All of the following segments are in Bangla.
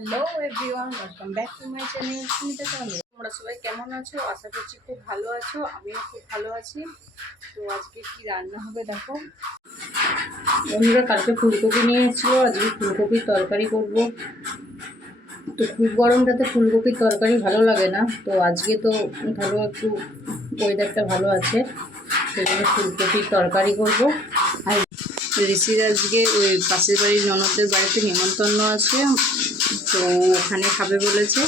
Hello everyone, welcome back to my channel Sumita channel. তোমরা সবাই কেমন আছো? আশা করছি খুব ভালো আছো। আমিও খুব ভালো আছি। তো আজকে কি রান্না হবে দেখো বন্ধুরা। কালকে ফুলকপি নিয়ে এসেছিলো, আজকে ফুলকপির তরকারি করব। তো খুব গরমটাতে ফুলকপির তরকারি ভালো লাগে না, তো আজকে তো ভালো একটু ওয়েদারটা ভালো আছে, সেই জন্য ফুলকপির তরকারি করব। আর ঋষির আজকে ওই পাশের বাড়ির ননদদের বাড়িতে নিমন্ত্রণ আছে, তো ওখানে খাবে বলেছে।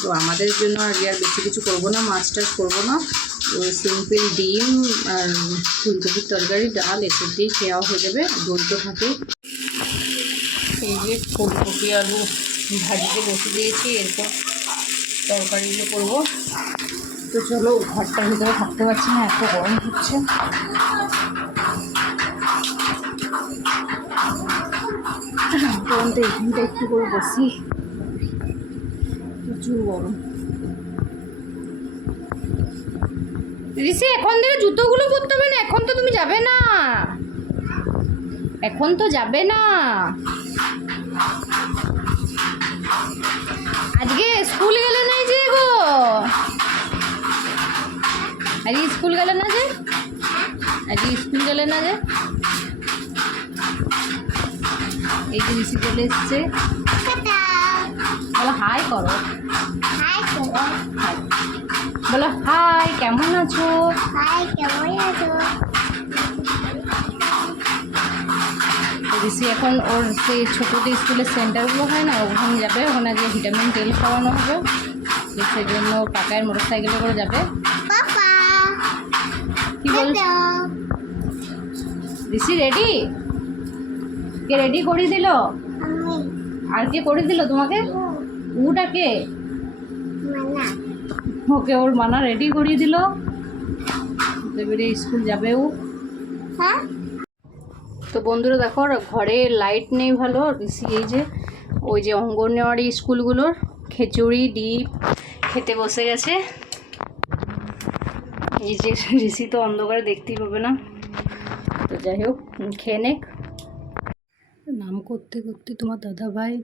তো আমাদের জন্য আজকে আর বেশি কিছু করবো না, মাছ টাছ করবো না। ওই সিম্পল ডিম আর ফুলকপির তরকারি, ডাল এসব দিয়ে খেয়াও হয়ে যাবে, দই তো থাকে। এই যে ফুলকপি আলু ভাজিতে বসে দিয়েছি, এরপর তরকারিগুলো করবো। তো চলো, ঘরটার ভিতরে থাকতে পারছি না, এত গরম হচ্ছে। গরমটা এখানটা একটু করে বসি, প্রচুর গরম। ঋষি, এখন থেকে জুতোগুলো পরতে হবে না, এখন তো তুমি যাবে না, এখন তো যাবে না। আজকে স্কুল গেলে নাই যে গো, আজকে স্কুল গেলে না যে, আজকে স্কুল গেলে না যে। এই যে ঋষি চলে এসছে, বলো হাই করো, বলো হাই, কেমন আছো? ঋষি এখন ওর সেই ছোটোতে স্কুলের সেন্টারগুলো হয় না, ওখানে যাবে, ওখানে আজকে ভিটামিন তেল খাওয়ানো হবে, সেই জন্য কাকায়ের মোটর সাইকেলে করে যাবে। কি বল ঋষি, রেডি? কে রেডি করে দিল? আর কে করে দিল তোমাকে? উটা কে? ওকে ওর মানা রেডি করিয়ে দিল, এবারে স্কুল যাবে ও। হ্যাঁ, তো বন্ধুরা দেখো, ঘরে লাইট নেই ভালো। ঋষি এই যে ওই যে অঙ্গনওয়াড়ি স্কুলগুলোর খিচুড়ি ডিপ খেতে বসে গেছে। এই যে ঋষি তো অন্ধকারে দেখতেই পাবে না, তো যাই হোক খেয়ে নেক। নাম করতে করতে তোমার দাদা ভাই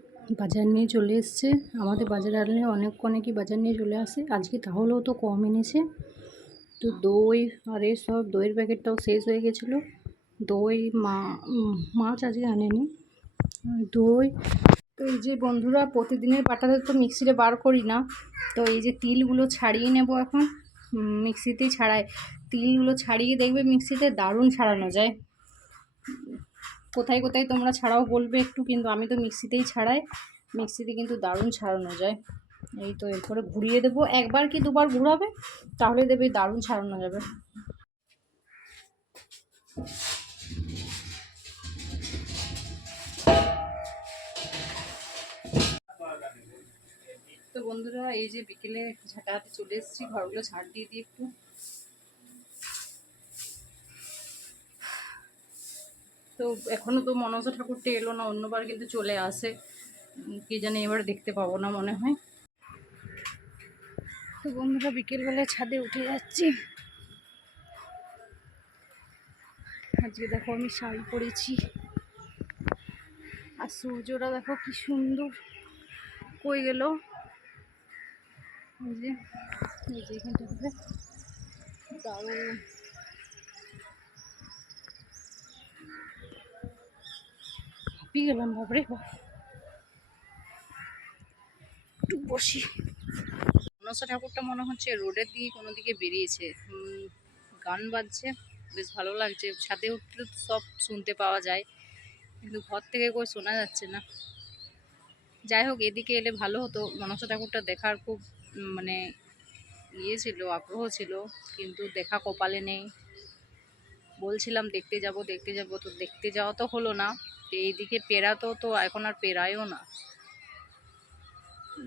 বাজার নিয়ে চলে এসছে। আমাদের বাজারে আনলে অনেকই বাজার নিয়ে চলে আসে, আজকে তাহলেও তো কম এনেছে। তো দই আর এই সব দইয়ের প্যাকেটটাও শেষ হয়ে গেছিলো। দই মাছ আজকে আনেনি, দই। তো এই যে বন্ধুরা, প্রতিদিনের বাটাতে তো মিক্সিতে বার করি না, তো এই যে তিলগুলো ছাড়িয়ে নেব এখন। মিক্সিতেই ছাড়াই, তিলগুলো ছাড়িয়ে দেখবে মিক্সিতে দারুণ ছাড়ানো যায়। কোথায় কোথায় তোমরা ছাড়াও বলবে একটু, কিন্তু আমি তো মিক্সিতেই ছাড়াই, মিক্সিতে কিন্তু দারুণ ছাড়ানো যায়। এই তো এরপরে ঘুরিয়ে দেবো, একবার কি দুবার ঘুরাবে, তাহলে দেবে দারুণ ছাড়ানো যাবে। তো বন্ধুরা, এই যে বিকেলে ঝাঁটাতে চলে এসেছি, ঘরগুলো ঝাড় দিয়ে দিই একটু। তো এখনো তো মনসা ঠাকুরটা এলো না, অন্যবার কিন্তু চলে আসে, কি জানি এবার দেখতে পাবো না মনে হয়। তো বন্ধুরা, বিকেলবেলায় ছাদে উঠে যাচ্ছি। আজকে দেখো আমি শাড়ি পরেছি, আর সূর্যটা দেখো কি সুন্দর কই গেল। এই যে এখানটা থেকে দারুণ। হাঁপিয়ে গেলাম বাপরে বাপ, একটু বসি। মনসা ঠাকুরটা মনে হচ্ছে রোডের দিকে কোনো দিকে বেরিয়েছে, গান বাজছে, বেশ ভালো লাগছে। ছাদে উঠলে সব শুনতে পাওয়া যায়, কিন্তু ঘর থেকে কই শোনা যাচ্ছে না। যাই হোক, এদিকে এলে ভালো হতো, মনসা ঠাকুরটা দেখার খুব মানে ইয়ে ছিল, আগ্রহ ছিল, কিন্তু দেখা কপালে নেই। বলছিলাম দেখতে যাব, তো দেখতে যাওয়া তো হলো না। এইদিকে পেরাতো তো এখন আর পেরায়ও না।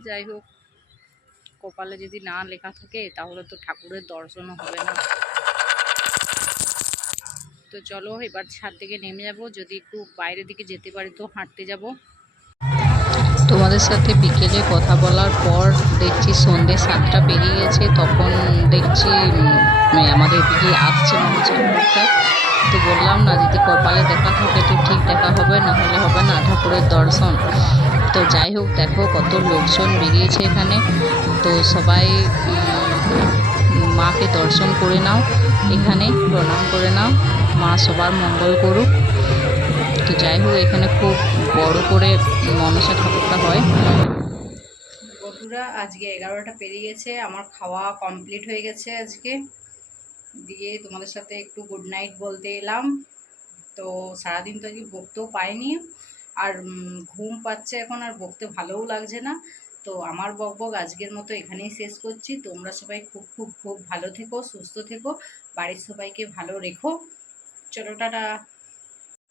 যাই হোক, কপালে যদি না লেখা থাকে তাহলে তো ঠাকুরের দর্শনও হবে না। তো চলো এবার ছাদ থেকে নেমে যাব, যদি একটু বাইরের দিকে যেতে পারি তো হাঁটতে যাব। তোমাদের সাথে বিকেলে কথা বলার পর দেখছি সন্ধ্যে 7টা পেরিয়ে গেছে, তখন দেখছি আমাদের দিকে আসছে মনসা। তো বললাম না, যদি কপালে দেখা থাকে তো ঠিক দেখা হবে, না হলে হবে না ঠাকুরের দর্শন। তো যাই হোক, দেখো কত লোকজন বেরিয়েছে এখানে। তো সবাই মাকে দর্শন করে নাও, এখানে প্রণাম করে নাও, মা সবার মঙ্গল করুক। তো যাই হোক, এখানে খুব বড় করে মনসা ঠাকুরটা হয়। বন্ধুরা, আজকে 11টা পেরিয়ে গেছে, আমার খাওয়া কমপ্লিট হয়ে গেছে আজকে। দিয়ে তোমাদের সাথে একটু গুড নাইট বলতে এলাম। তো সারাদিন তো আজকে বকতেও পাইনি, আর ঘুম পাচ্ছে এখন, আর বকতে ভালোও লাগছে না। তো আমার বকবক আজকের মতো এখানেই শেষ করছি। তোমরা সবাই খুব খুব খুব ভালো থেকো, সুস্থ থেকো, বাড়ির সবাইকে ভালো রেখো। চলো টাটা।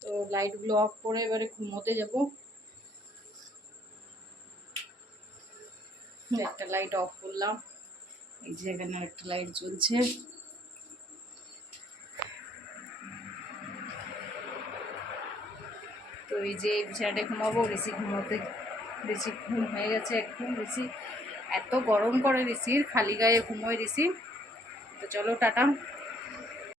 তো লাইটগুলো অফ করে এবারে ঘুমোতে যাবো। একটা লাইট অফ করলাম, এই যে এখানে একটা লাইট জ্বলছে। তো এই যে বিছানাটায় ঘুমাবো। ঋষি ঘুমোতে, ঋষি ঘুম হয়ে গেছে একদম। ঋষি এত গরম করে, ঋষির খালি গায়ে ঘুমোয় ঋষি। তো চলো টাটা।